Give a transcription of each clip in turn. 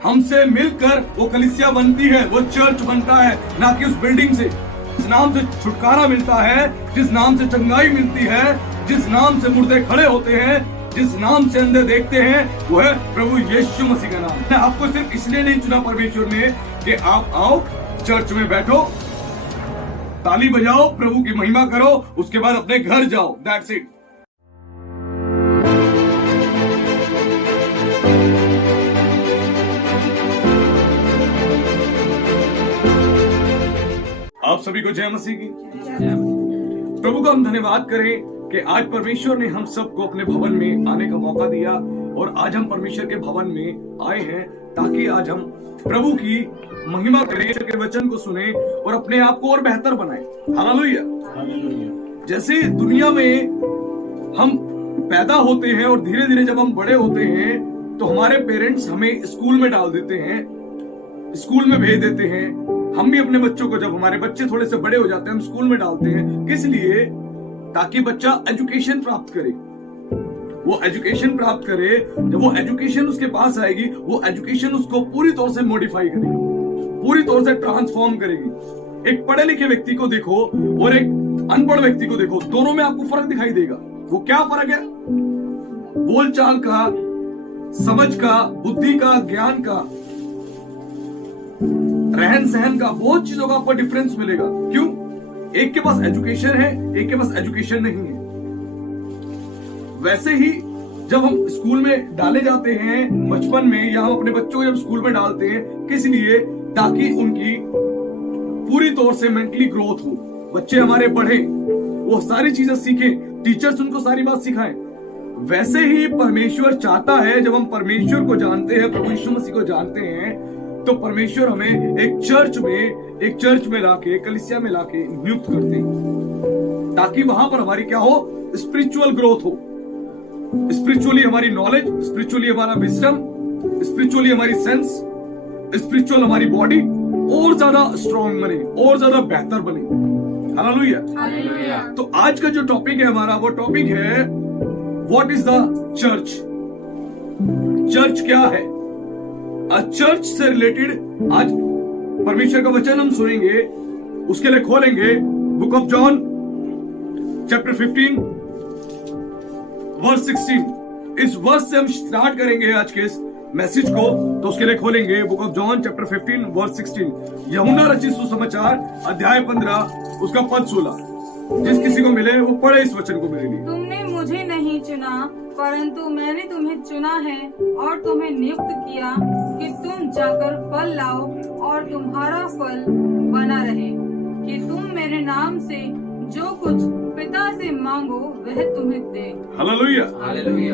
हमसे मिलकर वो कलीसिया बनती है, वो चर्च बनता है, ना कि उस बिल्डिंग से। जिस नाम से छुटकारा मिलता है, जिस नाम से चंगाई मिलती है, जिस नाम से मुर्दे खड़े होते हैं, जिस नाम से अंधे देखते हैं, वो है प्रभु यीशु मसीह का नाम। आपको सिर्फ इसलिए नहीं चुना परमेश्वर ने कि आप आओ चर्च में बैठो, ताली बजाओ, प्रभु की महिमा करो, उसके बाद अपने घर जाओ। That's it. आप सभी को जय मसीह की। प्रभु का हम धन्यवाद करें कि आज परमेश्वर ने हम सबको अपने भवन में आने का मौका दिया और आज हम परमेश्वर के भवन में आए हैं ताकि आज हम प्रभु की महिमा करें, के वचन को सुने और अपने आप को और बेहतर बनाएं। हालेलुया। जैसे दुनिया में हम पैदा होते हैं और धीरे धीरे जब हम बड़े होते हैं तो हमारे पेरेंट्स हमें स्कूल में डाल देते हैं, स्कूल में भेज देते हैं। हम भी अपने बच्चों को, जब हमारे बच्चे थोड़े से बड़े हो जाते हैं, हम स्कूल में डालते हैं। किस लिए? ताकि बच्चा एजुकेशन प्राप्त करे। वो एजुकेशन प्राप्त करे, जब वो एजुकेशन उसके पास आएगी, वो एजुकेशन उसको पूरी तौर से मॉडिफाई करेगी, पूरी तौर से ट्रांसफॉर्म करेगी। एक पढ़े लिखे व्यक्ति को देखो और एक अनपढ़ व्यक्ति को देखो, दोनों में आपको फर्क दिखाई देगा। वो क्या फर्क है? बोलचाल का, समझ का, बुद्धि का, ज्ञान का, रहन सहन का, बहुत चीजों का आपको डिफरेंस मिलेगा। क्यों? एक के पास एजुकेशन है, एक के पास एजुकेशन नहीं है। वैसे ही जब हम स्कूल में डाले जाते हैं बचपन में, या हम अपने बच्चों को जब स्कूल में डालते हैं, किस लिए? ताकि उनकी पूरी तौर से मेंटली ग्रोथ हो, बच्चे हमारे पढ़े, वो सारी चीजें सीखें, टीचर्स उनको सारी बात सिखाएं। वैसे ही परमेश्वर चाहता है, जब हम परमेश्वर को जानते हैं, प्रभु यीशु मसीह को जानते हैं, तो परमेश्वर हमें एक चर्च में लाके, कलीसिया में लाके नियुक्त करते हैं ताकि वहां पर हमारी क्या हो? स्पिरिचुअल ग्रोथ हो, स्पिरिचुअली हमारी नॉलेज, स्पिरिचुअली हमारा विजडम, स्पिरिचुअली हमारी सेंस, स्पिरिचुअल हमारी बॉडी और ज्यादा स्ट्रॉन्ग बने, और ज्यादा बेहतर बने। हालेलुया। तो आज का जो टॉपिक है हमारा, वो टॉपिक है what is the church. Church क्या है? चर्च से रिलेटेड आज परमेश्वर का वचन हम सुनेंगे। उसके लिए खोलेंगे book of John chapter 15 verse 16। इस वर्स से हम स्टार्ट करेंगे आज के इस मैसेज को। तो उसके लिए खोलेंगे book of John chapter 15 verse 16। यूहन्ना रचित सुसमाचार अध्याय 15 उसका पद 16। जिस किसी को मिले वो पढ़े इस वचन को मेरे लिए। तुमने मुझे नहीं चुना, परंतु मैंने तुम्हें चुना है और तुम्हें नियुक्त किया कि तुम जाकर फल लाओ और तुम्हारा फल बना रहे, कि तुम मेरे नाम से जो कुछ पिता से मांगो वह तुम्हें दे। Hallelujah,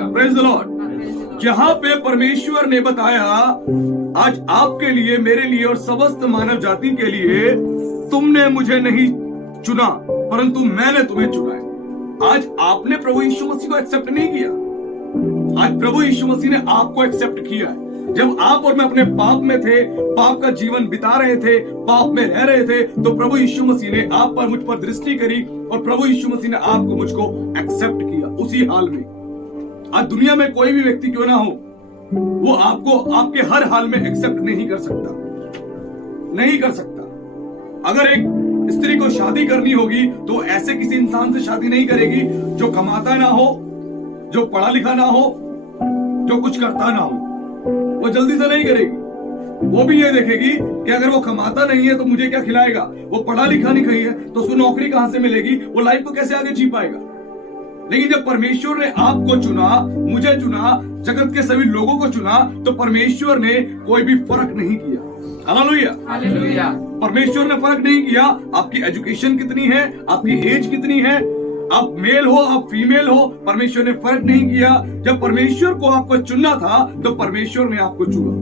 praise the lord. जहाँ पे परमेश्वर ने बताया आज आपके लिए, मेरे लिए और समस्त मानव जाति के लिए, तुमने मुझे नहीं चुना परंतु मैंने तुम्हें चुना है। आज आपने प्रभु यीशु मसीह को एक्सेप्ट नहीं किया, आज प्रभु यीशु मसीह ने आपको एक्सेप्ट किया है। जब आप और मैं अपने पाप में थे, पाप का जीवन बिता रहे थे, पाप में रह रहे थे, तो प्रभु यीशु मसीह ने आप पर, मुझ पर दृष्टि करी और प्रभु यीशु मसीह ने आपको, मुझको एक्सेप्ट किया उसी हाल में। आज दुनिया में कोई भी व्यक्ति क्यों ना हो, वो आपको आपके हर हाल में एक्सेप्ट नहीं कर सकता, नहीं कर सकता। अगर एक स्त्री को शादी करनी होगी तो ऐसे किसी इंसान से शादी नहीं करेगी जो कमाता ना हो, जो पढ़ा लिखा ना हो, जो कुछ करता ना हो। वो जल्दी से नहीं करेगी। वो भी ये देखेगी कि अगर वो कमाता नहीं है तो मुझे क्या खिलाएगा, वो पढ़ा लिखा नहीं है तो उसको नौकरी कहां से मिलेगी, वो लाइफ को कैसे आगे जी पाएगा। लेकिन जब परमेश्वर ने आपको चुना, मुझे चुना, जगत के सभी लोगों को चुना, तो परमेश्वर ने कोई भी फर्क नहीं किया। हालेलुया। परमेश्वर ने फर्क नहीं किया आपकी एजुकेशन कितनी है, आपकी एज कितनी है, आप मेल हो, आप फीमेल हो, परमेश्वर ने फर्क नहीं किया। जब परमेश्वर को आपको चुनना था तो परमेश्वर ने आपको चुना,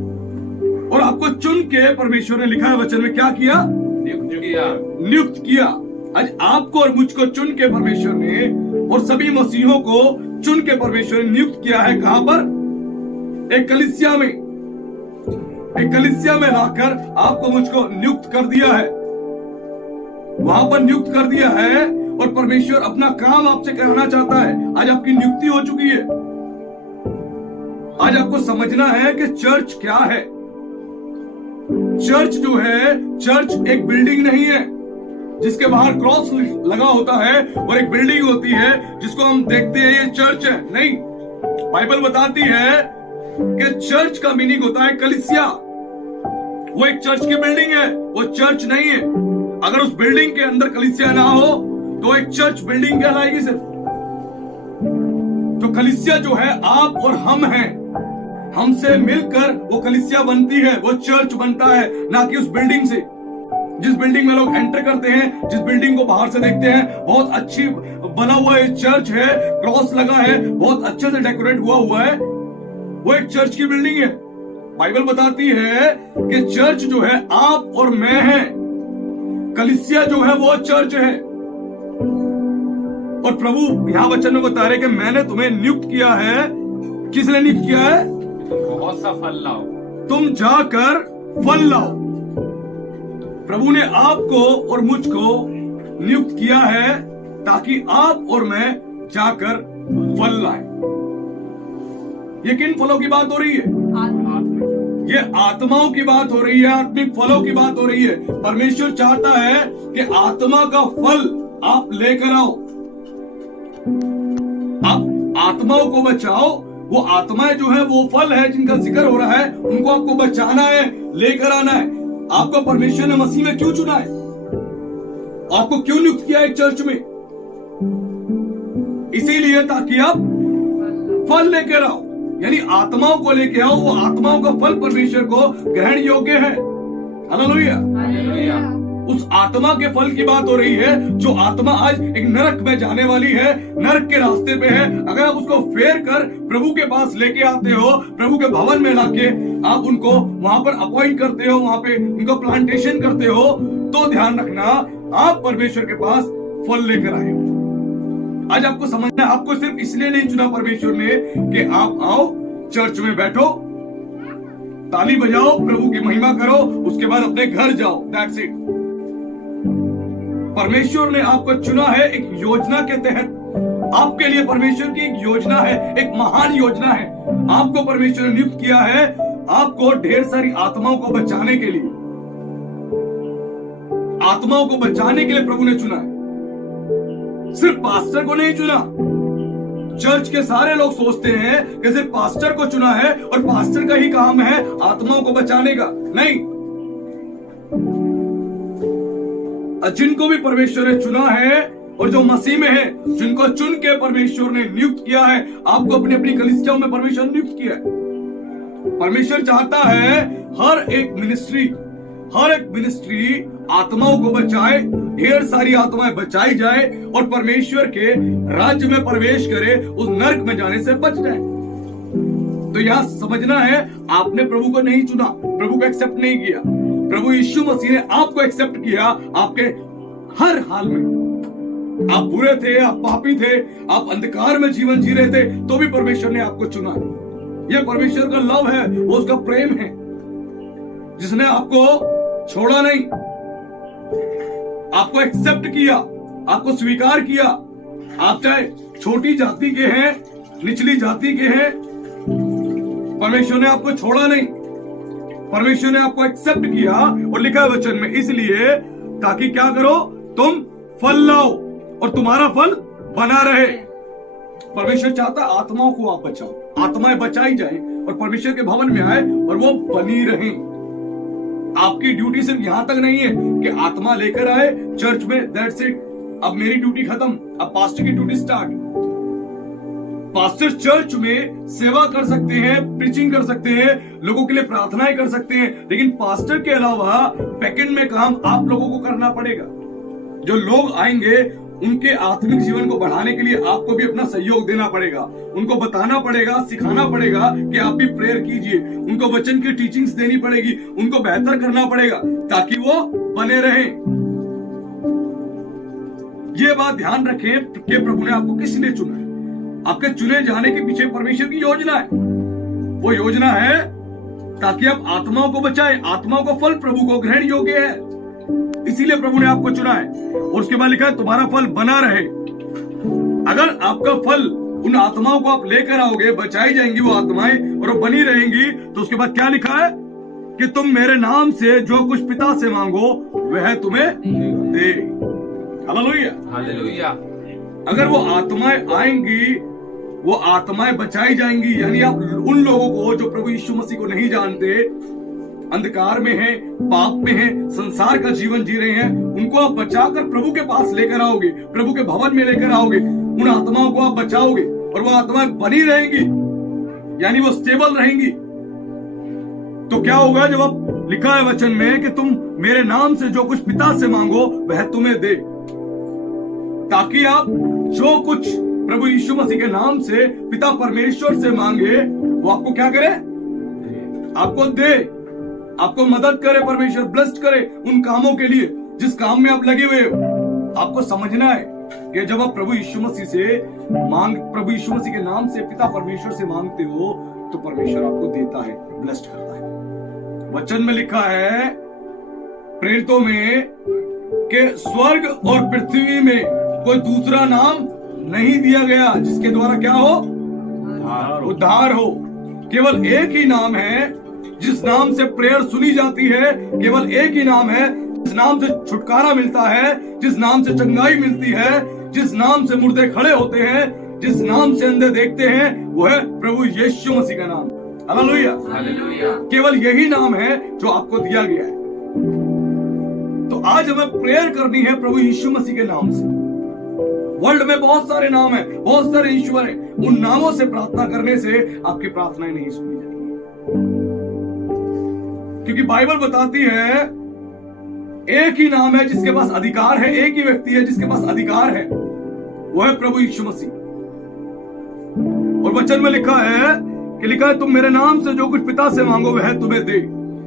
और आपको चुन के परमेश्वर ने लिखा है वचन में क्या किया? नियुक्त किया। आज आपको और मुझको चुन के परमेश्वर ने, और सभी मसीहों को चुन के परमेश्वर ने नियुक्त किया है। कहां पर? एक कलीसिया में, एक कलीसिया में लाकर आपको मुझको नियुक्त कर दिया है, वहां पर नियुक्त कर दिया है, और परमेश्वर अपना काम आपसे कराना चाहता है। आज आपकी नियुक्ति हो चुकी है। आज आपको समझना है कि चर्च क्या है। चर्च जो है, चर्च एक बिल्डिंग नहीं है जिसके बाहर क्रॉस लगा होता है और एक बिल्डिंग होती है जिसको हम देखते हैं ये चर्च है। नहीं, बाइबल बताती है कि चर्च का मीनिंग होता है कलीसिया। वो एक चर्च की बिल्डिंग है, वो चर्च नहीं है। अगर उस बिल्डिंग के अंदर कलीसिया ना हो तो एक चर्च बिल्डिंग कहलाएगी सिर्फ। तो कलीसिया जो है आप और हम हैं, हमसे मिलकर वो कलीसिया बनती है, वो चर्च बनता है, ना कि उस बिल्डिंग से। जिस बिल्डिंग में लोग एंटर करते हैं, जिस बिल्डिंग को बाहर से देखते हैं, बहुत अच्छी बना हुआ एक चर्च है, क्रॉस लगा है, बहुत अच्छे से डेकोरेट हुआ है, वो एक चर्च की बिल्डिंग है। बाइबल बताती है कि चर्च जो है आप और मैं हैं, कलीसिया जो है वो चर्च है। और प्रभु यहां वचन में बता रहे कि मैंने तुम्हें नियुक्त किया है। किसने नियुक्त किया है? बहुत सा फल लाओ, तुम जाकर फल लाओ। प्रभु ने आपको और मुझको नियुक्त किया है ताकि आप और मैं जाकर फल लाएं। ये किन फलों की बात हो रही है? ये आत्माओं की बात हो रही है, आत्मिक फलों की बात हो रही है। परमेश्वर चाहता है कि आत्मा का फल आप लेकर आओ, आप आत्माओं को बचाओ। वो आत्माएं जो है वो फल है जिनका जिक्र हो रहा है, उनको आपको बचाना है, लेकर आना है। आपको परमेश्वर ने मसीह में क्यों चुना है? आपको क्यों नियुक्त किया एक चर्च में? इसीलिए ताकि आप फल लेकर आओ, यानी आत्माओं को लेके आओ। वो आत्माओं का फल परमेश्वर को ग्रहण योग्य है। हालेलुया। उस आत्मा के फल की बात हो रही है जो आत्मा आज एक नरक में जाने वाली है, नरक के रास्ते पे है। अगर आप उसको फेर कर प्रभु के पास लेके आते हो, प्रभु के भवन में लाके आप उनको वहां पर अपॉइंट करते हो, वहां पे उनको प्लांटेशन करते हो, तो ध्यान रखना आप परमेश्वर के पास फल लेकर आए हो। आज आपको समझना है, आपको सिर्फ इसलिए नहीं चुना परमेश्वर ने कि आप आओ चर्च में बैठो, ताली बजाओ, प्रभु की महिमा करो, उसके बाद अपने घर जाओ, दैट्स इट। परमेश्वर ने आपको चुना है एक योजना के तहत। आपके लिए परमेश्वर की एक योजना है, एक महान योजना है। आपको परमेश्वर ने नियुक्त किया है, आपको ढेर सारी आत्माओं को बचाने के लिए, आत्माओं को बचाने के लिए प्रभु ने चुना है। सिर्फ पास्टर को नहीं चुना। चर्च के सारे लोग सोचते हैं कि सिर्फ पास्टर को चुना है और पास्टर का ही काम है आत्माओं को बचाने का। नहीं, जिनको भी परमेश्वर ने चुना है और जो मसीह में है, जिनको चुन के परमेश्वर ने नियुक्त किया है, आपको अपनी अपनी कलीसियाओं में परमेश्वर ने नियुक्त किया है। परमेश्वर चाहता है हर एक मिनिस्ट्री आत्माओं को बचाए, ढेर सारी आत्माएं बचाई जाए और परमेश्वर के राज्य में प्रवेश करे, उस नरक में जाने से बच जाए। तो यहां समझना है, आपने प्रभु को नहीं चुना, प्रभु को एक्सेप्ट नहीं किया। प्रभु यीशु मसीह ने आपको एक्सेप्ट किया। आपके हर हाल में, आप बुरे थे, आप पापी थे, आप अंधकार में जीवन जी रहे थे, तो भी परमेश्वर ने आपको चुना। यह परमेश्वर का लव है, वो उसका प्रेम है, जिसने आपको छोड़ा नहीं, आपको एक्सेप्ट किया, आपको स्वीकार किया। आप चाहे छोटी जाति के हैं, निचली जाति के हैं, परमेश्वर ने आपको छोड़ा नहीं, परमेश्वर ने आपको एक्सेप्ट किया। और लिखा है वचन में, इसलिए ताकि क्या करो, तुम फल लाओ और तुम्हारा फल बना रहे। परमेश्वर चाहता है आत्माओं को आप बचाओ, आत्माएं बचाई जाए और परमेश्वर के भवन में आए और वो बनी रहे। आपकी ड्यूटी सिर्फ यहां तक नहीं है कि आत्मा लेकर आए चर्च में, दैट्स इट, अब मेरी ड्यूटी खत्म, अब पास्टर की ड्यूटी स्टार्ट। पास्टर चर्च में सेवा कर सकते हैं, प्रीचिंग कर सकते हैं, लोगों के लिए प्रार्थनाएं कर सकते हैं, लेकिन पास्टर के अलावा बैकएंड में काम आप लोगों को करना पड़ेगा। जो लोग आएंगे उनके आत्मिक जीवन को बढ़ाने के लिए आपको भी अपना सहयोग देना पड़ेगा, उनको बताना पड़ेगा, सिखाना पड़ेगा कि आप भी प्रेयर कीजिए, उनको वचन की टीचिंग्स देनी पड़ेगी, उनको बेहतर करना पड़ेगा ताकि वो बने रहें। ये बात ध्यान रखें कि प्रभु ने आपको किस लिए चुना है। आपके चुने जाने के पीछे परमेश्वर की योजना है। वो योजना है ताकि आप आत्माओं को बचाएं, आत्माओं का फल प्रभु को ग्रहण योग्य है, इसीलिए प्रभु ने आपको चुना है। और उसके बाद लिखा है तुम्हारा फल बना रहे। अगर आपका फल, उन आत्माओं को आप लेकर आओगे, बचाई जाएंगी वो आत्माएं और वो बनी रहेंगी, तो उसके बाद क्या लिखा है, कि तुम मेरे नाम से जो कुछ पिता से मांगो वह तुम्हें दे। हालेलुया। हालेलुया। अगर वो आत्माएं आएंगी, वो आत्माएं बचाई जाएंगी, यानी आप उन लोगों को जो प्रभु यीशु मसीह को नहीं जानते, अंधकार में हैं, पाप में हैं, संसार का जीवन जी रहे हैं, उनको आप बचाकर प्रभु के पास लेकर आओगे, प्रभु के भवन में लेकर आओगे, उन आत्माओं को आप बचाओगे और वो आत्माएं बनी रहेंगी, यानी वो स्टेबल रहेंगी। तो क्या होगा? जब आप लिखा है वचन में कि तुम मेरे नाम से जो कुछ पिता से मांगो वह तुम्हें दे, ताकि आप जो कुछ प्रभु यीशु मसीह के नाम से पिता परमेश्वर से मांगे वो आपको क्या करे? आपको दे, आपको मदद करे, परमेश्वर ब्लेस्ड करे उन कामों के लिए जिस काम में आप लगे हुए हो। आपको समझना है कि जब आप प्रभु यीशु मसीह के नाम से पिता परमेश्वर से मांगते हो तो परमेश्वर आपको देता है, ब्लेस्ड करता है। वचन में लिखा है प्रेरितों में कि स्वर्ग और पृथ्वी में कोई दूसरा नाम नहीं दिया गया जिसके द्वारा क्या हो? उद्धार हो। केवल एक ही नाम है जिस नाम से प्रेयर सुनी जाती है, केवल एक ही नाम है जिस नाम से छुटकारा मिलता है, जिस नाम से चंगाई मिलती है, जिस नाम से मुर्दे खड़े होते हैं, जिस नाम से अंधे देखते हैं, वो है प्रभु यीशु मसीह का नाम। हालेलुया। हालेलुया। केवल यही नाम है जो आपको दिया गया है। तो आज हमें प्रेयर करनी है प्रभु यीशु मसीह के नाम से। वर्ल्ड में बहुत सारे नाम हैं, बहुत सारे ईश्वर हैं, उन नामों से प्रार्थना करने से आपकी प्रार्थनाएं नहीं सुनी जाएंगी, क्योंकि बाइबल बताती है एक ही नाम है जिसके पास अधिकार है, एक ही व्यक्ति है जिसके पास अधिकार है, वो है प्रभु यीशु मसीह। और वचन में लिखा है तुम मेरे नाम से जो कुछ पिता से मांगो वह तुम्हें दे।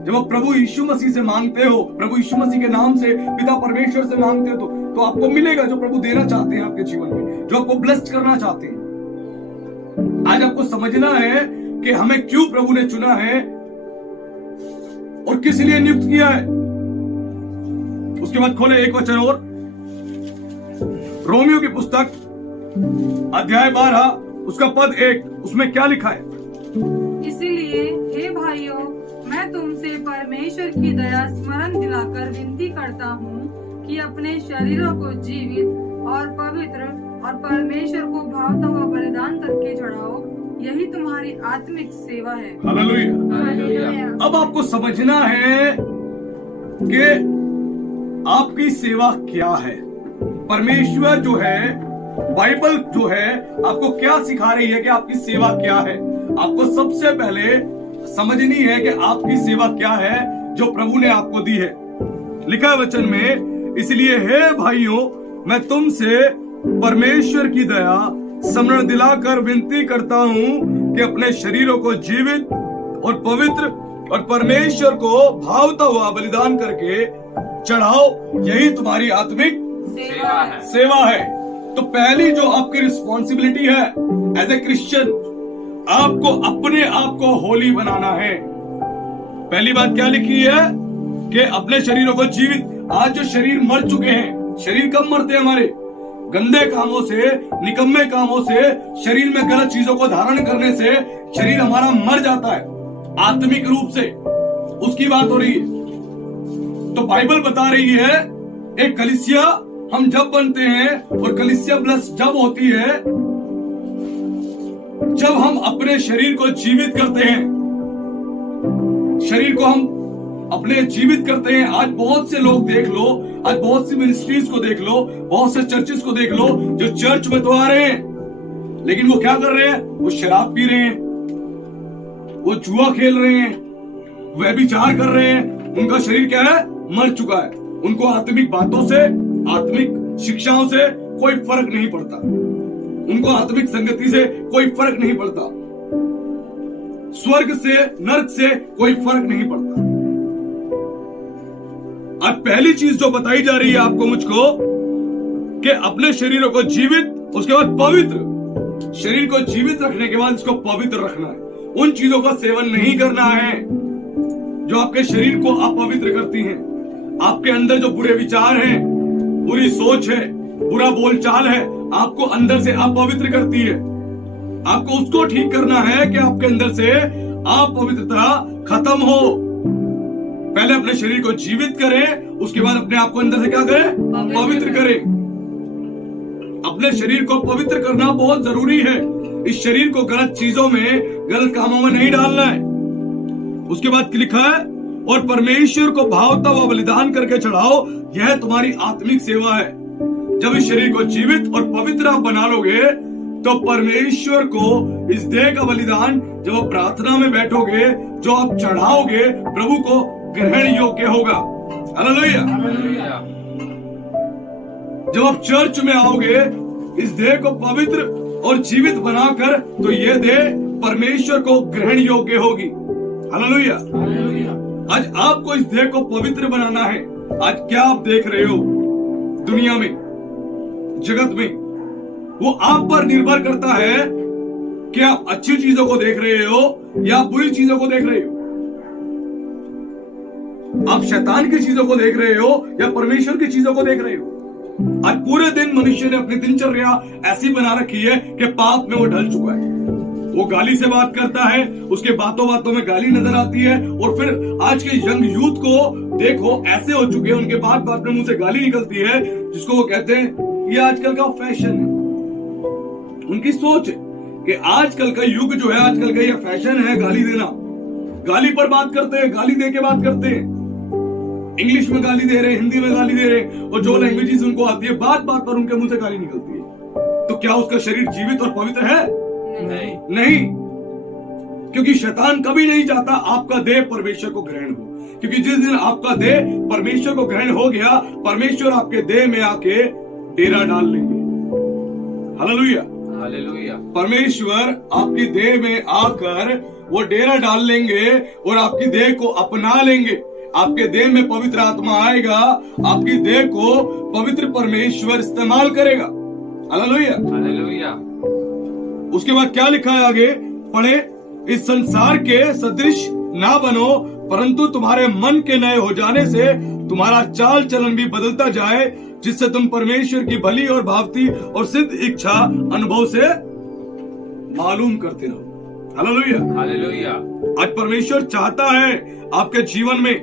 जब आप प्रभु यीशु मसीह से मांगते हो, प्रभु यीशु मसीह के नाम से पिता परमेश्वर से मांगते हो तो आपको मिलेगा जो प्रभु देना चाहते हैं आपके जीवन में, जो आपको ब्लेस्ड करना चाहते हैं। आज आपको समझना है कि हमें क्यों प्रभु ने चुना है और किस लिए नियुक्त किया है। उसके बाद खोले एक वचन और, रोमियो की पुस्तक अध्याय 12 उसका पद 1, उसमें क्या लिखा है? इसलिए हे भाइयों, मैं तुमसे परमेश्वर की दया स्मरण दिलाकर विनती करता हूँ कि अपने शरीरों को जीवित और पवित्र और परमेश्वर को भावता हुआ बलिदान करके चढ़ाओ, यही तुम्हारी आत्मिक सेवा है। हालेलुया। अब आपको समझना है कि आपकी सेवा क्या है। परमेश्वर जो है, बाइबल जो है, आपको क्या सिखा रही है कि आपकी सेवा क्या है। आपको सबसे पहले समझनी है कि आपकी सेवा क्या है जो प्रभु ने आपको दी है। लिखा है वचन में, इसलिए हे भाइयों, मैं तुमसे परमेश्वर की दया स्मरण दिलाकर विनती करता हूँ कि अपने शरीरों को जीवित और पवित्र और परमेश्वर को भावता हुआ बलिदान करके चढ़ाओ, यही तुम्हारी आत्मिक सेवा है। तो पहली जो आपकी रिस्पॉन्सिबिलिटी है एज ए क्रिश्चियन, आपको अपने आप को होली बनाना है। पहली बात क्या लिखी है कि अपने शरीरों को जीवित। आज जो शरीर मर चुके हैं, शरीर कब मरते हैं? हमारे गंदे कामों से, निकम्मे कामों से, शरीर में गलत चीजों को धारण करने से शरीर हमारा मर जाता है आत्मिक रूप से। उसकी बात हो रही है। तो बाइबल बता रही है एक कलीसिया हम जब बनते हैं और कलीसिया प्लस जब होती है जब हम अपने शरीर को जीवित करते हैं, शरीर को हम अपने जीवित करते हैं। आज बहुत से लोग देख लो, आज बहुत सी मिनिस्ट्रीज को देख लो, बहुत से चर्चेस को देख लो जो चर्च में तो आ रहे हैं, लेकिन वो क्या कर रहे हैं? वो शराब पी रहे हैं, वो जुआ खेल रहे हैं, व्यभिचार कर रहे हैं। उनका शरीर क्या है? मर चुका है। उनको आत्मिक बातों से, आत्मिक शिक्षाओं से कोई फर्क नहीं पड़ता, उनको आत्मिक संगति से कोई फर्क नहीं पड़ता, स्वर्ग से नरक से कोई फर्क नहीं पड़ता। अब पहली चीज जो बताई जा रही है आपको मुझको कि अपने शरीरों को जीवित, उसके बाद पवित्र। शरीर को जीवित रखने के बाद इसको पवित्र रखना है। उन चीजों का सेवन नहीं करना है जो आपके शरीर को अपवित्र करती हैं। आपके अंदर जो बुरे विचार हैं, बुरी सोच है, बुरा बोलचाल है, आपको अंदर से अपवित्र करती है। आपको उसको ठीक करना है कि आपके अंदर से अपवित्रता खत्म हो। पहले अपने शरीर को जीवित करें, उसके बाद अपने आप को अंदर से क्या करें? पवित्र करें। अपने शरीर को पवित्र करना बहुत जरूरी है। इस शरीर को गलत चीजों में, गलत कामों में नहीं डालना है। उसके बाद लिखा है, और परमेश्वर को भावता हुआ बलिदान करके चढ़ाओ, यह तुम्हारी आत्मिक सेवा है। जब इस शरीर को जीवित और पवित्र आप बना लोगे तो परमेश्वर को इस देह का बलिदान, जब आप प्रार्थना में बैठोगे, जो आप चढ़ाओगे, प्रभु को ग्रहण योग्य होगा। हालेलुया। हालेलुया। जब आप चर्च में आओगे, इस देह को पवित्र और जीवित बनाकर, तो यह देह परमेश्वर को ग्रहण योग्य होगी। हालेलुया। हालेलुया। आज आपको इस देह को पवित्र बनाना है। आज क्या आप देख रहे हो दुनिया में, जगत में, वो आप पर निर्भर करता है कि आप अच्छी चीजों को देख रहे हो या बुरी चीजों को देख रहे हो। आप शैतान की चीजों को देख रहे हो या परमेश्वर की चीजों को देख रहे हो। आज पूरे दिन मनुष्य ने अपनी दिनचर्या ऐसी बना रखी है कि पाप में वो ढल चुका है। वो गाली से बात करता है, उसके बातों बातों में गाली नजर आती है। और फिर आज के यंग यूथ को देखो, ऐसे हो चुके हैं, उनके बात बात में मुंह से गाली निकलती है, जिसको वो कहते हैं ये आजकल का फैशन है। उनकी सोच है कि आजकल का युग जो है, आजकल का ये फैशन है गाली देना। गाली पर बात करते हैं, गाली दे के बात करते हैं। इंग्लिश में गाली दे रहे हैं, हिंदी में गाली दे रहे हैं, और जो लैंग्वेजेस उनको आती है, बात बात पर उनके मुंह से गाली निकलती है। तो क्या उसका शरीर जीवित और पवित्र है? नहीं। क्योंकि शैतान कभी नहीं चाहता आपका देह परमेश्वर को ग्रहण हो। क्योंकि जिस दिन आपका देह परमेश्वर को ग्रहण हो गया, परमेश्वर आपके देह में आके डेरा डाल लेंगे। हालेलुया। हालेलुया। परमेश्वर आपकी देह में आकर वो डेरा डाल लेंगे और आपकी देह को अपना लेंगे। आपके देह में पवित्र आत्मा आएगा, आपकी देह को पवित्र परमेश्वर इस्तेमाल करेगा। हालेलुया। हालेलुया। उसके बाद क्या लिखा है आगे पढ़े, इस संसार के सदृश ना बनो, परंतु तुम्हारे मन के नए हो जाने से तुम्हारा चाल चलन भी बदलता जाए, जिससे तुम परमेश्वर की भली और भावती और सिद्ध इच्छा अनुभव से मालूम करते रहो। हालेलुया। हालेलुया। आज परमेश्वर चाहता है आपके जीवन में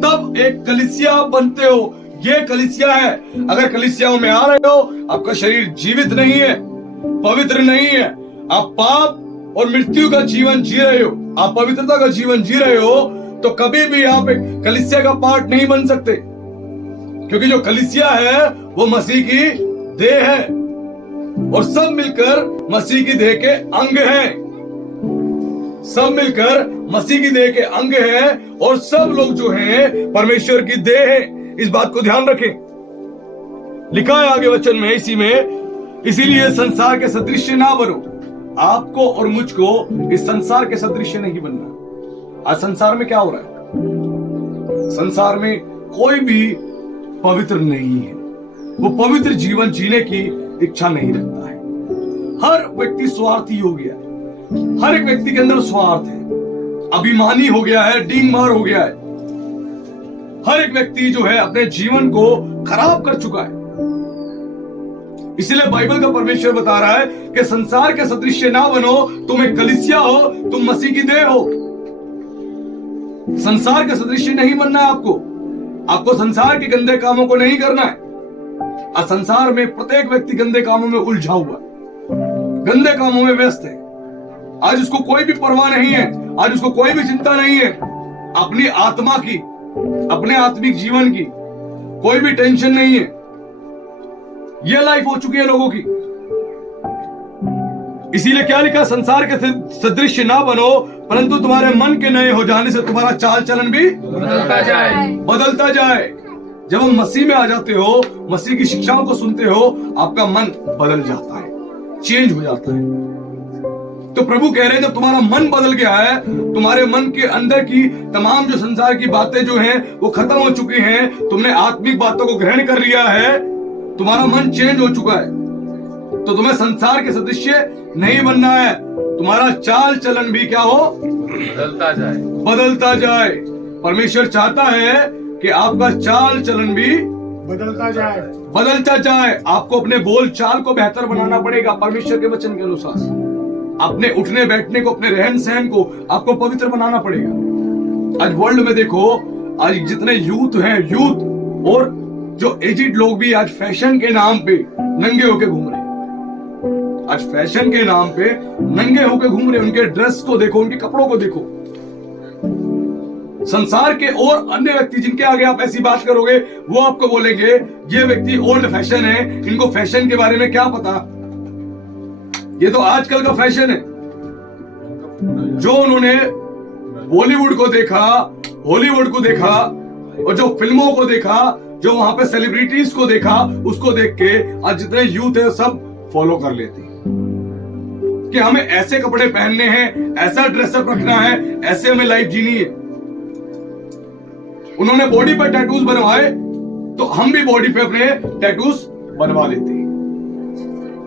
तब एक कलीसिया बनते हो। ये कलीसिया है। अगर कलीसियाओं में आ रहे हो, आपका शरीर जीवित नहीं है, पवित्र नहीं है, आप पाप और मृत्यु का जीवन जी रहे हो, आप पवित्रता का जीवन जी रहे हो, तो कभी भी आप एक कलीसिया का पार्ट नहीं बन सकते। क्योंकि जो कलीसिया है वो मसीह की देह है और सब मिलकर मसीह की देह के अंग हैं। सब मिलकर मसीह की देह के अंग हैं और सब लोग जो हैं परमेश्वर की देह है। इस बात को ध्यान रखें। लिखा है आगे वचन में इसी में, इसीलिए संसार के सदृश्य ना बनो। आपको और मुझको इस संसार के सदृश्य नहीं बनना। आज संसार में क्या हो रहा है? संसार में कोई भी पवित्र नहीं है, वो पवित्र जीवन जीने की इच्छा नहीं रखता है। हर व्यक्ति स्वार्थी हो गया है, हर एक व्यक्ति के अंदर स्वार्थ है, अभिमानी हो गया है, डींगमार हो गया है। हर एक व्यक्ति जो है अपने जीवन को खराब कर चुका है। इसलिए बाइबल का परमेश्वर बता रहा है कि संसार के सदृश्य ना बनो, तुम एक कलीसिया हो, तुम मसीह की देह हो। संसार के सदृश्य नहीं बनना है आपको संसार के गंदे कामों को नहीं करना है। आज संसार में प्रत्येक व्यक्ति गंदे कामों में उलझा हुआ है, गंदे कामों में व्यस्त है। आज उसको कोई भी परवाह नहीं है, आज उसको कोई भी चिंता नहीं है अपनी आत्मा की, अपने आत्मिक जीवन की कोई भी टेंशन नहीं है। यह लाइफ हो चुकी है लोगों की। इसीलिए क्या लिखा, संसार के सदृश्य ना बनो, परंतु तुम्हारे मन के नए हो जाने से तुम्हारा चाल चलन भी बदलता जाए। जब हम मसीह में आ जाते हो, मसीह की शिक्षाओं को सुनते हो, आपका मन बदल जाता है, चेंज हो जाता है। तो प्रभु कह रहे हैं जब तुम्हारा मन बदल गया है, तुम्हारे मन के अंदर की तमाम जो संसार की बातें जो हैं वो खत्म हो चुकी हैं, तुमने आत्मिक बातों को ग्रहण कर लिया है, तुम्हारा मन चेंज हो चुका है, तो तुम्हें संसार के सदृश्य नहीं बनना है। तुम्हारा चाल चलन भी क्या हो, बदलता जाए। परमेश्वर चाहता है कि आपका चाल चलन भी बदलता जाए। आपको अपने बोल चाल को बेहतर बनाना पड़ेगा परमेश्वर के वचन के अनुसार। अपने उठने बैठने को, अपने रहन सहन को आपको पवित्र बनाना पड़ेगा। आज वर्ल्ड में देखो, आज जितने यूथ हैं, यूथ और जो एजिड लोग भी आज फैशन के नाम पे नंगे होके घूम रहे हैं। आज फैशन के नाम पे नंगे होके घूम रहे हैं। उनके ड्रेस को देखो, उनके कपड़ों को देखो। संसार के और अन्य व्यक्ति जिनके आगे आप ऐसी बात करोगे, वो आपको बोलेंगे ये व्यक्ति ओल्ड फैशन है, इनको फैशन के बारे में क्या पता, ये तो आजकल का फैशन है। जो उन्होंने बॉलीवुड को देखा, हॉलीवुड को देखा और जो फिल्मों को देखा, जो वहां पे सेलिब्रिटीज को देखा, उसको देख के आज जितने यूथ है सब फॉलो कर लेते हैं कि हमें ऐसे कपड़े पहनने हैं, ऐसा ड्रेसअप रखना है, ऐसे हमें लाइफ जीनी है। उन्होंने बॉडी पर टैटूज बनवाए तो हम भी बॉडी पे अपने टैटूज बनवा लेते हैं।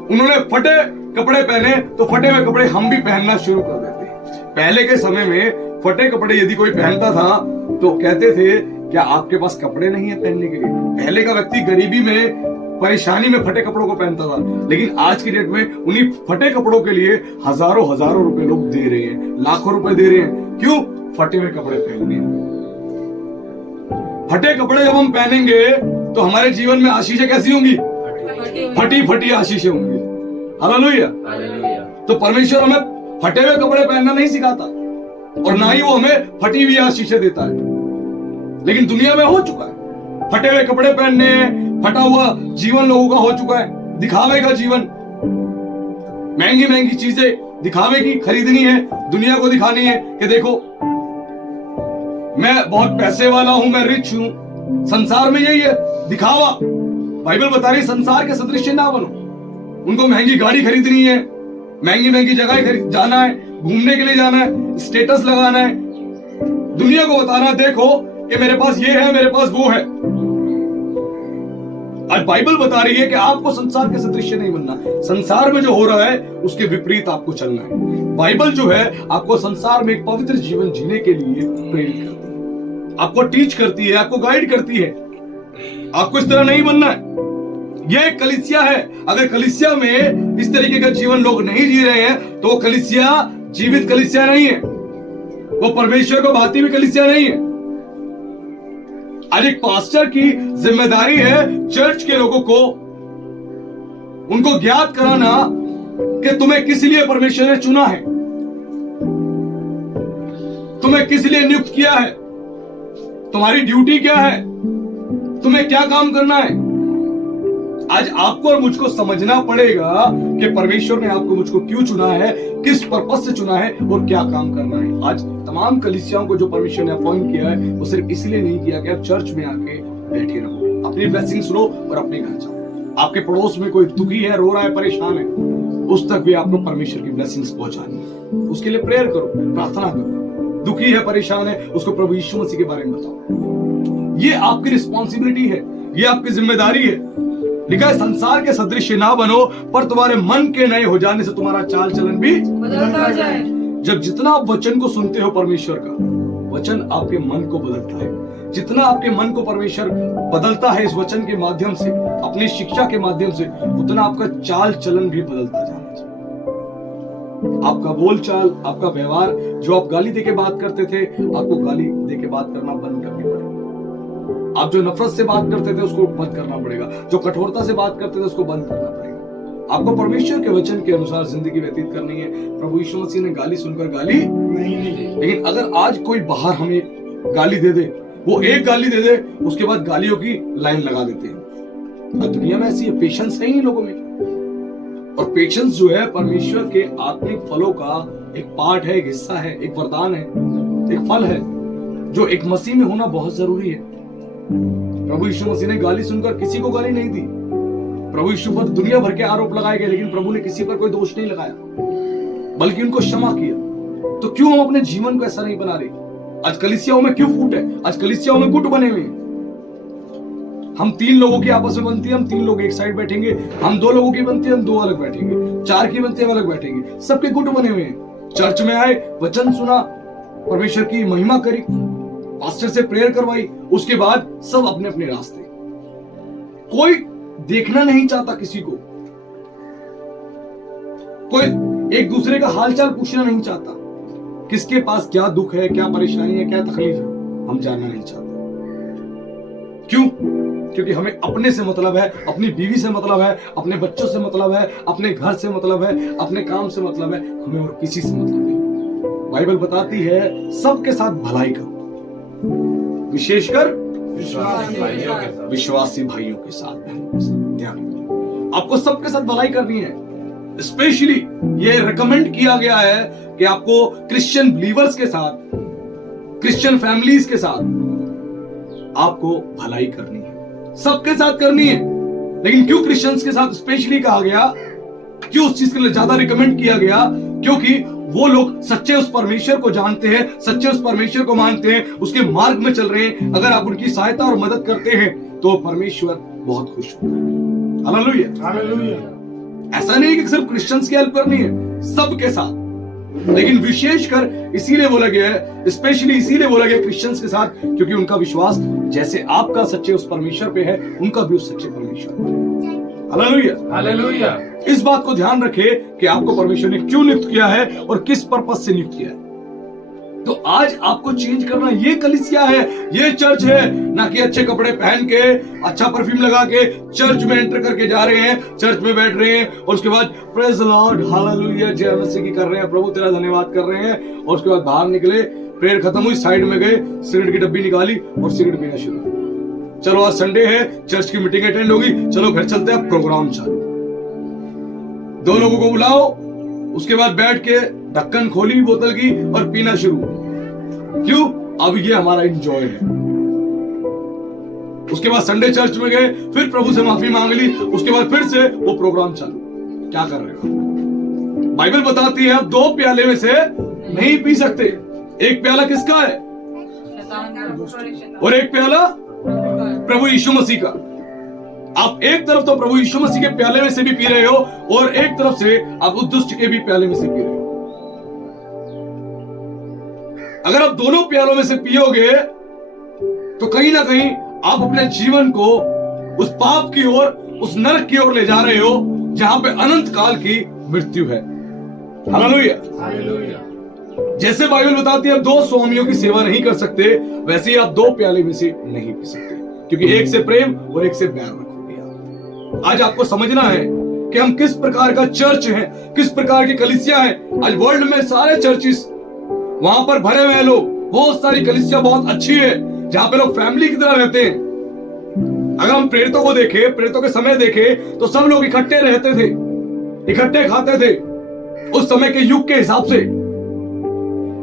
उन्होंने फटे कपड़े पहने तो फटे हुए कपड़े हम भी पहनना शुरू कर देते हैं। पहले के समय में फटे कपड़े यदि कोई पहनता था तो कहते थे क्या आपके पास कपड़े नहीं है पहनने के लिए। पहले का व्यक्ति गरीबी में, परेशानी में फटे कपड़ों को पहनता था, लेकिन आज की डेट में उन्हीं फटे कपड़ों के लिए हजारों हजारों रुपए लोग दे रहे हैं, लाखों रुपए दे रहे हैं। क्यों? फटे हुए कपड़े पहनने। फटे कपड़े जब हम पहनेंगे तो हमारे जीवन में आशीषें कैसी होंगी? फटी फटी आशीषें होंगी। हालेलुया। तो परमेश्वर हमें फटे हुए कपड़े पहनना नहीं सिखाता और ना ही वो हमें फटी हुई आशीषें देता है। लेकिन दुनिया में हो चुका है, फटे हुए कपड़े पहनने, फटा हुआ जीवन लोगों का हो चुका है, दिखावे का जीवन। महंगी महंगी चीजें दिखावे की खरीदनी है, दुनिया को दिखानी है कि देखो मैं बहुत पैसे वाला हूं, मैं रिच हूं। संसार में यही है, दिखावा। बाइबल बता रही संसार के सदृश ना बनो। उनको महंगी गाड़ी खरीदनी है, महंगी महंगी जगह जाना है, घूमने के लिए जाना है, स्टेटस लगाना है, दुनिया को बताना देखो कि मेरे पास ये है, मेरे पास वो है। आज बाइबल बता रही है कि आपको संसार के सदृश नहीं बनना। संसार में जो हो रहा है उसके विपरीत आपको चलना है। बाइबल जो है आपको संसार में एक पवित्र जीवन जीने के लिए प्रेरित करती है, आपको टीच करती है, आपको गाइड करती है। आपको इस तरह नहीं बनना है। यह एक कलीसिया है। अगर कलीसिया में इस तरीके का जीवन लोग नहीं जी रहे हैं तो वो कलीसिया जीवित कलीसिया नहीं है, वो परमेश्वर को भाती हुई कलीसिया नहीं है। आज एक पास्टर की जिम्मेदारी है चर्च के लोगों को, उनको ज्ञात कराना कि तुम्हें किस लिए परमेश्वर ने चुना है, तुम्हें किस लिए नियुक्त किया है, तुम्हारी ड्यूटी क्या है, तुम्हें क्या काम करना है। आज आपको और मुझको समझना पड़ेगा कि परमेश्वर ने आपको मुझको क्यों चुना है, किस पर्पस से चुना है और क्या काम करना है। आज तमाम कलीसियाओं को जो परमेश्वर ने अपॉइंट किया है वो सिर्फ इसलिए नहीं किया कि आप चर्च में आके बैठे रहो, अपनी ब्लेसिंग्स लो और अपने घर जाओ। आपके पड़ोस में कोई दुखी है, रो रहा है, परेशान है, उस तक भी आपको परमेश्वर की ब्लेसिंग्स पहुंचानी है। उसके लिए प्रेयर करो, प्रार्थना करो। दुखी है, परेशान है, उसको प्रभु यीशु मसीह के बारे में बताओ। ये आपकी रिस्पॉन्सिबिलिटी है, ये आपकी जिम्मेदारी है। लिखा है संसार के सदृश ना बनो पर तुम्हारे मन के नए हो जाने से तुम्हारा चाल चलन भी बदलता जाए। जब जितना आप वचन को सुनते हो परमेश्वर का, वचन आपके मन को बदलता है। जितना आपके मन को परमेश्वर बदलता है इस वचन के माध्यम से, अपनी शिक्षा के माध्यम से, उतना आपका चाल चलन भी बदलता जाना चाहिए। आपका बोल चाल, आपका व्यवहार, जो आप गाली देके बात करते थे आपको गाली देके बात करना बंद करनी पड़ेगी। आप जो नफरत से बात करते थे उसको बंद करना पड़ेगा, जो कठोरता से बात करते थे उसको बंद करना पड़ेगा। आपको परमेश्वर के वचन के अनुसार जिंदगी व्यतीत करनी है। प्रभु यीशु मसीह ने गाली सुनकर गाली नहीं दी, लेकिन अगर आज कोई बाहर हमें गाली दे दे, वो एक गाली दे दे, उसके बाद गालियों की लाइन लगा देते हैं। दुनिया में ऐसी है, पेशेंस है ही लोगों में। और पेशेंस जो है परमेश्वर के आत्मिक फलों का एक पार्ट है, एक हिस्सा है, एक वरदान है, एक फल है जो एक मसीह में होना बहुत जरूरी है। प्रभु यीशु मसीह ने गाली सुनकर किसी को गाली नहीं दी। प्रभु यीशु पर दुनिया भर के आरोप लगाए गए, लेकिन प्रभु ने किसी पर कोई दोष नहीं लगाया, बल्कि उनको क्षमा किया। तो क्यों हम अपने जीवन को ऐसा नहीं बना रहे? आज कलीसियाओं में क्यों फूट है? आज कलीसियाओं में गुट बने हुए हैं। हम 3 लोगों की आपस में बनती है, हम 3 लोग एक साइड बैठेंगे, हम 2 लोगों की बनती है, हम 2 अलग बैठेंगे, 4 की बनती है, हम अलग बैठेंगे। सबके गुट बने हुए हैं। चर्च में आए, वचन सुना, परमेश्वर की महिमा करी, पास्टर से प्रेयर करवाई, उसके बाद सब अपने अपने रास्ते। कोई देखना नहीं चाहता किसी को, कोई एक दूसरे का हालचाल पूछना नहीं चाहता किसके पास क्या दुख है, क्या परेशानी है, क्या तकलीफ है, हम जानना नहीं चाहते। क्यों? क्योंकि हमें अपने से मतलब है, अपनी बीवी से मतलब है, अपने बच्चों से मतलब है, अपने घर से मतलब है, अपने काम से मतलब है, हमें और किसी से मतलब नहीं। बाइबल बताती है सबके साथ भलाई करो, विशेषकर विश्वासी भाइयों के साथ, बहनों के साथ। ध्यान रखिए, आपको सबके साथ भलाई करनी है। स्पेशली ये रिकमेंड किया गया है कि आपको क्रिश्चियन बिलीवर्स के साथ, क्रिश्चियन फैमिलीज के साथ आपको भलाई करनी है, सबके साथ करनी है। लेकिन क्यों क्रिश्चियंस के साथ स्पेशली कहा गया, क्यों उस चीज के लिए ज्यादा रिकमेंड किया गया? क्योंकि वो लोग सच्चे उस परमेश्वर को जानते हैं, सच्चे उस परमेश्वर को मानते हैं, उसके मार्ग में चल रहे हैं। अगर आप उनकी सहायता और मदद करते हैं तो परमेश्वर बहुत खुश होता है। Hallelujah, hallelujah. ऐसा नहीं कि सिर्फ क्रिश्चियंस की हेल्प करनी है, सबके साथ। लेकिन विशेषकर इसीलिए बोला गया है, स्पेशली इसीलिए बोला गया क्रिश्चियंस के साथ, क्योंकि उनका विश्वास जैसे आपका सच्चे उस परमेश्वर पे है, उनका भी उस सच्चे परमेश्वर पे है। Hallelujah, hallelujah. इस बात को ध्यान रखें कि आपको परमेश्वर ने क्यों नियुक्त किया है और किस पर्पस से नियुक्त किया है। तो आज आपको चेंज करना, ये कलीसिया है, ये चर्च है, ना कि अच्छे कपड़े पहन के, अच्छा परफ्यूम लगा के चर्च में एंटर करके जा रहे हैं, चर्च में बैठ रहे हैं और उसके बाद प्रेज द लॉर्ड, हालेलुया, जय मसीह की कर रहे हैं, प्रभु तेरा धन्यवाद कर रहे हैं, और उसके बाद बाहर निकले, प्रेयर खत्म हुई, साइड में गए, सिगरेट की डब्बी निकाली और सिगरेट पीना शुरू। चलो आज संडे है, चर्च की मीटिंग अटेंड होगी, चलो घर चलते हैं, प्रोग्राम चालू। दो लोगों को बुलाओ, उसके बाद बैठ के ढक्कन खोली बोतल की और पीना शुरू। क्यों? अब ये हमारा एंजॉय है। उसके बाद संडे चर्च में गए, फिर प्रभु से माफी मांग ली, उसके बाद फिर से वो प्रोग्राम चालू। क्या कर रहे हो? बाइबल बताती है आप 2 प्याले में से नहीं पी सकते। एक प्याला किसका है और एक प्याला प्रभु यीशु मसीह का। आप एक तरफ तो प्रभु यीशु मसीह के प्याले में से भी पी रहे हो और एक तरफ से आप उस दुष्ट के भी प्याले में से पी रहे हो। अगर आप दोनों प्यालों में से पियोगे तो कहीं ना कहीं आप अपने जीवन को उस पाप की ओर, उस नरक की ओर ले जा रहे हो जहां पे अनंत काल की मृत्यु है। Hallelujah, hallelujah. जैसे बाइबल बताती है आप 2 स्वामियों की सेवा नहीं कर सकते, वैसे ही आप 2 प्याले में से नहीं पी सकते, क्योंकि एक से प्रेम और एक से बैर रखोगे। आज आपको समझना है कि हम किस प्रकार का चर्च है, किस प्रकार की कलीसिया है। आज वर्ल्ड में सारे चर्चिस, वहां पर भरे हुए लोग, बहुत सारी कलीसिया बहुत अच्छी है जहां पे लोग फैमिली की तरह रहते हैं। अगर हम प्रेरितों को देखें, प्रेरितों के समय देखें, तो सब लोग इकट्ठे रहते थे, इकट्ठे खाते थे। उस समय के युग के हिसाब से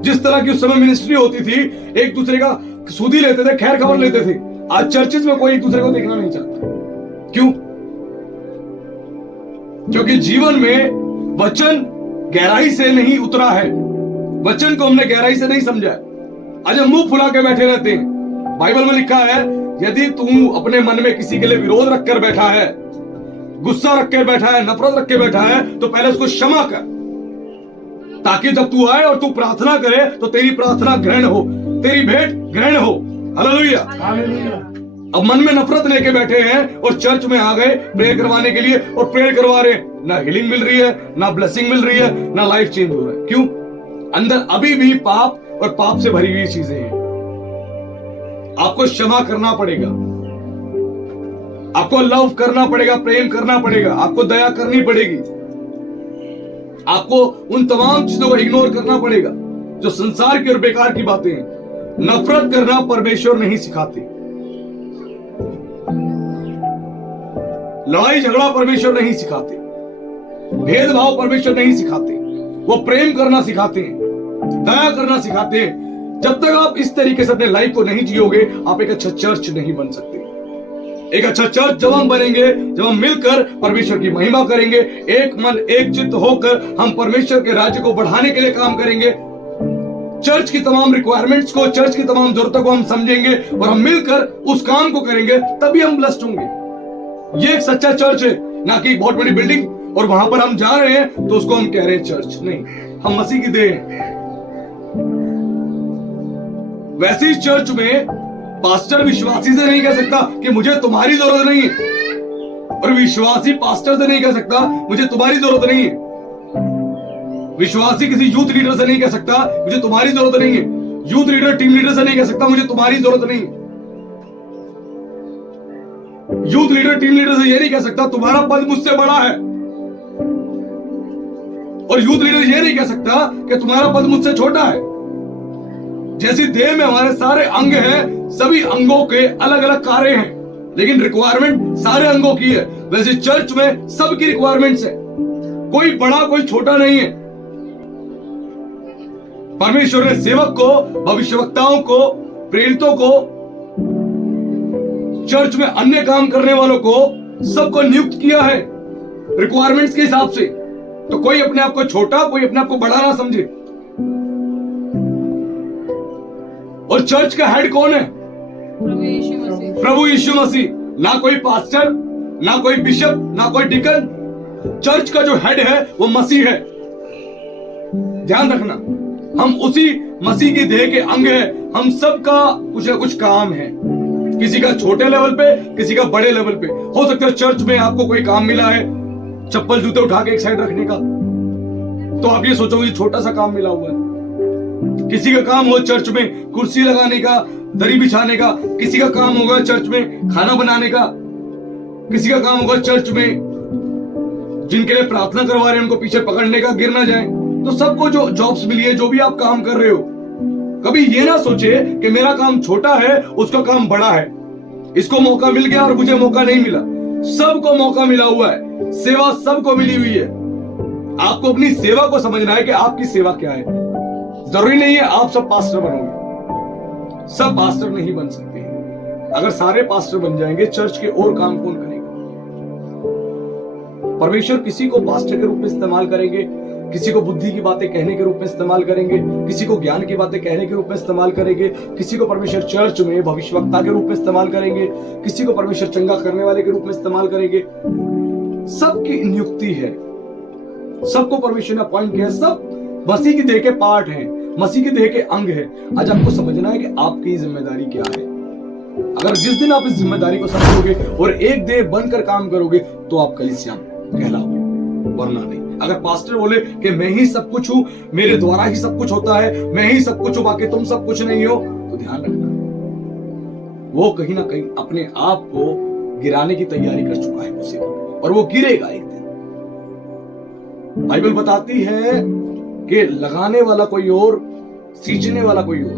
जिस तरह की उस समय मिनिस्ट्री होती थी, एक दूसरे का सुधी लेते थे, खैर खबर लेते थे। आज चर्चिस में कोई एक दूसरे को देखना नहीं चाहता। क्यों? क्योंकि जीवन में वचन गहराई से नहीं उतरा है, वचन को हमने गहराई से नहीं समझा। आज हम मुंह फुला के बैठे रहते हैं। बाइबल में लिखा है, यदि तू अपने मन में किसी के लिए विरोध रखकर बैठा है, गुस्सा रख कर बैठा है, नफरत रख के बैठा है, तो पहले उसको क्षमा कर, ताकि जब तू आए और तू प्रार्थना करे तो तेरी प्रार्थना ग्रहण हो, तेरी भेंट ग्रहण हो। Hallelujah, hallelujah. अब मन में नफरत लेके बैठे हैं और चर्च में आ गए प्रेयर करवाने के लिए और प्रेयर करवा रहे हैं, ना हीलिंग मिल रही है, ना ब्लेसिंग मिल रही है, ना लाइफ चेंज हो रहा है। क्यों? अंदर अभी भी पाप और पाप से भरी हुई चीजें हैं। आपको क्षमा करना पड़ेगा, आपको लव करना पड़ेगा, प्रेम करना पड़ेगा, आपको दया करनी पड़ेगी, आपको उन तमाम चीजों को इग्नोर करना पड़ेगा जो संसार की और बेकार की बातें हैं। नफरत करना परमेश्वर नहीं सिखाते, लड़ाई झगड़ा परमेश्वर नहीं सिखाते, भेदभाव परमेश्वर नहीं सिखाते। वो प्रेम करना सिखाते हैं, दया करना सिखाते हैं। जब तक आप इस तरीके से अपने लाइफ को नहीं जियोगे, आप एक अच्छा चर्च नहीं बन सकते। एक अच्छा चर्च जब हम बनेंगे, जब हम मिलकर परमेश्वर की महिमा करेंगे, एक मन एक चित्त होकर हम परमेश्वर के राज्य को बढ़ाने के लिए काम करेंगे, चर्च की तमाम रिक्वायरमेंट्स को, चर्च की तमाम जरूरतों को हम समझेंगे और हम मिलकर उस काम को करेंगे, तभी हम ब्लेस्ड होंगे। ये एक सच्चा चर्च है, ना कि बहुत बड़ी बिल्डिंग और वहां पर हम जा रहे हैं तो उसको हम कह रहे हैं चर्च। नहीं, हम मसीह की देह हैं। वैसे ही चर्च में पास्टर विश्वासी से नहीं कह सकता कि मुझे तुम्हारी जरूरत नहीं है, और विश्वासी पास्टर से नहीं कह सकता मुझे तुम्हारी जरूरत नहीं है। विश्वासी किसी यूथ लीडर से नहीं कह सकता मुझे तुम्हारी जरूरत नहीं है। यूथ लीडर टीम लीडर से नहीं कह सकता मुझे तुम्हारी जरूरत नहीं है। यूथ लीडर टीम लीडर से यह नहीं कह सकता तुम्हारा पद मुझसे बड़ा है। और यूथ लीडर यह नहीं कह सकता कि तुम्हारा पद मुझसे छोटा है। जैसी देह में हमारे सारे अंग हैं, सभी अंगों के अलग अलग कार्य हैं, लेकिन रिक्वायरमेंट सारे अंगों की है। वैसे चर्च में सबकी रिक्वायरमेंट्स है, कोई बड़ा कोई छोटा नहीं है। परमेश्वर ने सेवक को, भविष्यवक्ताओं को, प्रेरितों को, चर्च में अन्य काम करने वालों को, सबको नियुक्त किया है रिक्वायरमेंट्स के हिसाब से। तो कोई अपने आप को छोटा, कोई अपने आप को बड़ा ना समझे। और चर्च का हेड कौन है? प्रभु यीशु मसीह। ना कोई पास्टर, ना कोई बिशप, ना कोई डिकन। चर्च का जो हेड है वो मसीह है। ध्यान रखना, हम उसी मसीह की देह के अंग है। हम सबका कुछ ना कुछ काम है, किसी का छोटे लेवल पे, किसी का बड़े लेवल पे। हो सकता है चर्च में आपको कोई काम मिला है चप्पल जूते उठा के एक साइड रखने का, तो आप ये सोचोगे छोटा सा काम मिला हुआ है। किसी का काम हो चर्च में कुर्सी लगाने का, दरी बिछाने का। किसी का काम होगा चर्च में खाना बनाने का। किसी का काम होगा चर्च में जिनके लिए प्रार्थना करवा रहे हैं उनको पीछे पकड़ने का, गिर ना जाए। तो सबको जो जॉब्स मिली है, जो भी आप काम कर रहे हो, कभी ये ना सोचे कि मेरा काम छोटा है, उसका काम बड़ा है, इसको मौका मिल गया और मुझे मौका नहीं मिला। सबको मौका मिला हुआ है, सेवा सबको मिली हुई है। आपको अपनी सेवा को समझना है कि आपकी सेवा क्या है। जरूरी नहीं है आप सब पास्टर बनोगे, सब पास्टर नहीं बन सकते। अगर सारे पास्टर बन जाएंगे, चर्च के और काम कौन करेगा? परमेश्वर किसी को पास्टर के रूप में इस्तेमाल करेंगे, किसी को बुद्धि की बातें कहने के रूप में इस्तेमाल करेंगे, किसी को ज्ञान की बातें कहने के रूप में इस्तेमाल करेंगे, किसी को परमेश्वर चर्च में भविष्यवक्ता के रूप में इस्तेमाल करेंगे, किसी को परमेश्वर चंगा करने वाले के रूप में इस्तेमाल करेंगे। सबकी नियुक्ति है, सबको परमेश्वर ने अपॉइंट किया है। सब मसीह की देह के पार्ट हैं, मसीह की देह के अंग है। आज आपको समझना है कि आपकी जिम्मेदारी क्या है। अगर जिस दिन आप इस जिम्मेदारी को समझोगे और एक देह बनकर काम करोगे तो आप कलीसिया कहलाओगे, वरना नहीं। अगर पास्टर बोले कि मैं ही सब कुछ हूं, मेरे द्वारा ही सब कुछ होता है, मैं ही सब कुछ हूं, बाकी तुम सब कुछ नहीं हो, तो ध्यान रखना वो कहीं ना कहीं अपने आप को गिराने की तैयारी कर चुका है उसे, और वो गिरेगा एक दिन। बाइबल बताती है कि लगाने वाला कोई और, सींचने वाला कोई और,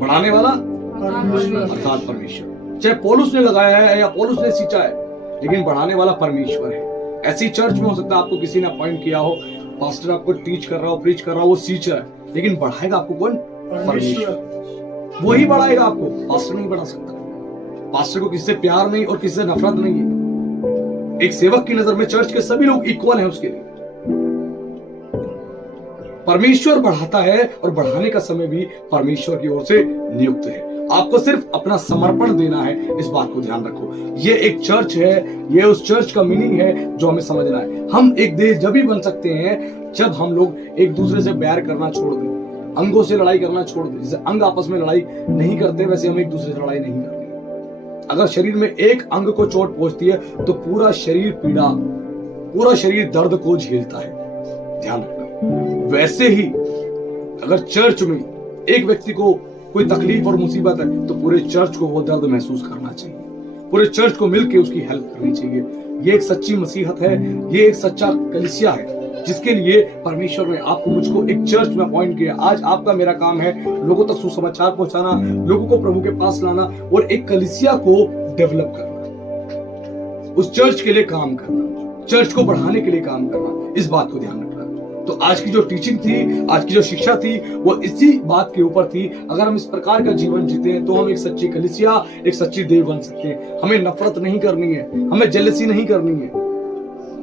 बढ़ाने वाला अर्थात परमेश्वर। चाहे पौलुस ने लगाया है या पौलुस ने सींचा है, लेकिन बढ़ाने वाला परमेश्वर है। ऐसी चर्च में हो सकता है आपको किसी ने अपॉइंट किया हो, पास्टर आपको टीच कर रहा हो, प्रीच कर रहा हो, वो सींच रहा है, लेकिन बढ़ाएगा आपको कौन? परमेश्वर। वही बढ़ाएगा आपको, पास्टर नहीं बढ़ा सकता। पास्टर को किसी से प्यार नहीं और किसी से नफरत नहीं है। एक सेवक की नजर में चर्च के सभी लोग इक्वल हैं उसके लिए। परमेश्वर बढ़ाता है और बढ़ाने का समय भी परमेश्वर की ओर से नियुक्त है। आपको सिर्फ अपना समर्पण देना है, इस बात को ध्यान रखो। ये एक चर्च है, ये उस चर्च का मीनिंग है जो हमें समझना है। हम एक देश जब भी बन सकते हैं जब हम लोग एक दूसरे से बैर करना छोड़ दें, अंगों से लड़ाई करना छोड़ दें। जैसे अंग आपस में लड़ाई नहीं करते, वैसे हम एक दूसरे से लड़ाई नहीं करते। अगर शरीर में एक अंग को चोट पहुंचती है तो पूरा शरीर पीड़ा, पूरा शरीर दर्द को झेलता है, ध्यान रखना। वैसे ही अगर चर्च में एक व्यक्ति को कोई तकलीफ और मुसीबत है तो पूरे चर्च को वो दर्द महसूस करना चाहिए, पूरे चर्च को मिलकर उसकी हेल्प करनी चाहिए। ये एक सच्ची मसीहत है, ये एक सच्चा कलीसिया है जिसके लिए परमेश्वर ने आपको मुझको एक चर्च में अपॉइंट किया। आज आपका मेरा काम है लोगों तक सुसमाचार पहुंचाना, लोगों को प्रभु के पास लाना और एक कलीसिया को डेवलप करना, उस चर्च के लिए काम करना, चर्च को बढ़ाने के लिए काम करना। इस बात को ध्यान रखना। तो आज की जो टीचिंग थी, आज की जो शिक्षा थी, वो इसी बात के ऊपर थी। अगर हम इस प्रकार का जीवन जीते हैं तो हम एक सच्ची कलीसिया, एक सच्ची देह बन सकते हैं। हमें नफरत नहीं करनी है, हमें जेलसी नहीं करनी है।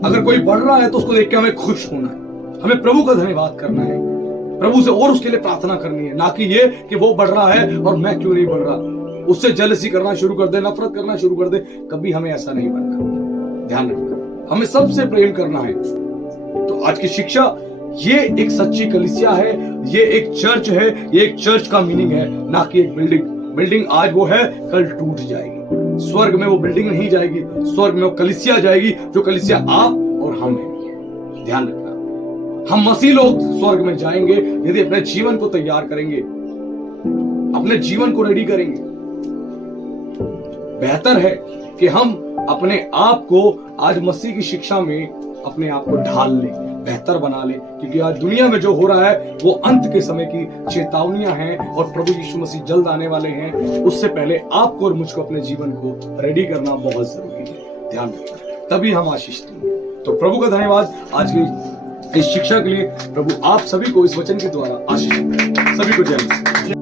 अगर कोई बढ़ रहा है तो उसको देख के हमें खुश होना है, हमें प्रभु का धन्यवाद करना है, प्रभु से और उसके लिए प्रार्थना करनी है, ना कि ये कि वो बढ़ रहा है और मैं क्यों नहीं बढ़ रहा, उससे जेलसी करना शुरू कर दे, नफरत करना शुरू कर दे। कभी हमें ऐसा नहीं बनना। ध्यान रखना, हमें सबसे प्रेम करना है। तो आज की शिक्षा, ये एक सच्ची कलीसिया है, ये एक चर्च है, ये एक चर्च का मीनिंग है, ना कि एक बिल्डिंग। बिल्डिंग आज वो है, कल टूट जाएगी। स्वर्ग में वो बिल्डिंग नहीं जाएगी, स्वर्ग में वो कलीसिया जाएगी, जो कलीसिया आप और हम हैं। ध्यान रखना। हम मसीह लोग स्वर्ग में जाएंगे यदि अपने जीवन को तैयार करेंगे, अपने जीवन को रेडी करेंगे। बेहतर है कि हम अपने आप को आज मसीह की शिक्षा में अपने आप को ढाल लें, बेहतर बना लें, क्योंकि आज दुनिया में जो हो रहा है वो अंत के समय की चेतावनियां हैं और प्रभु यीशु मसीह जल्द आने वाले हैं। उससे पहले आपको और मुझको अपने जीवन को रेडी करना बहुत जरूरी है। ध्यान रखना, तभी हम आशीष देंगे। तो प्रभु का धन्यवाद आज की इस शिक्षा के लिए। प्रभु आप सभी को इस वचन के द्वारा आशीष दें। सभी को जय मसीह।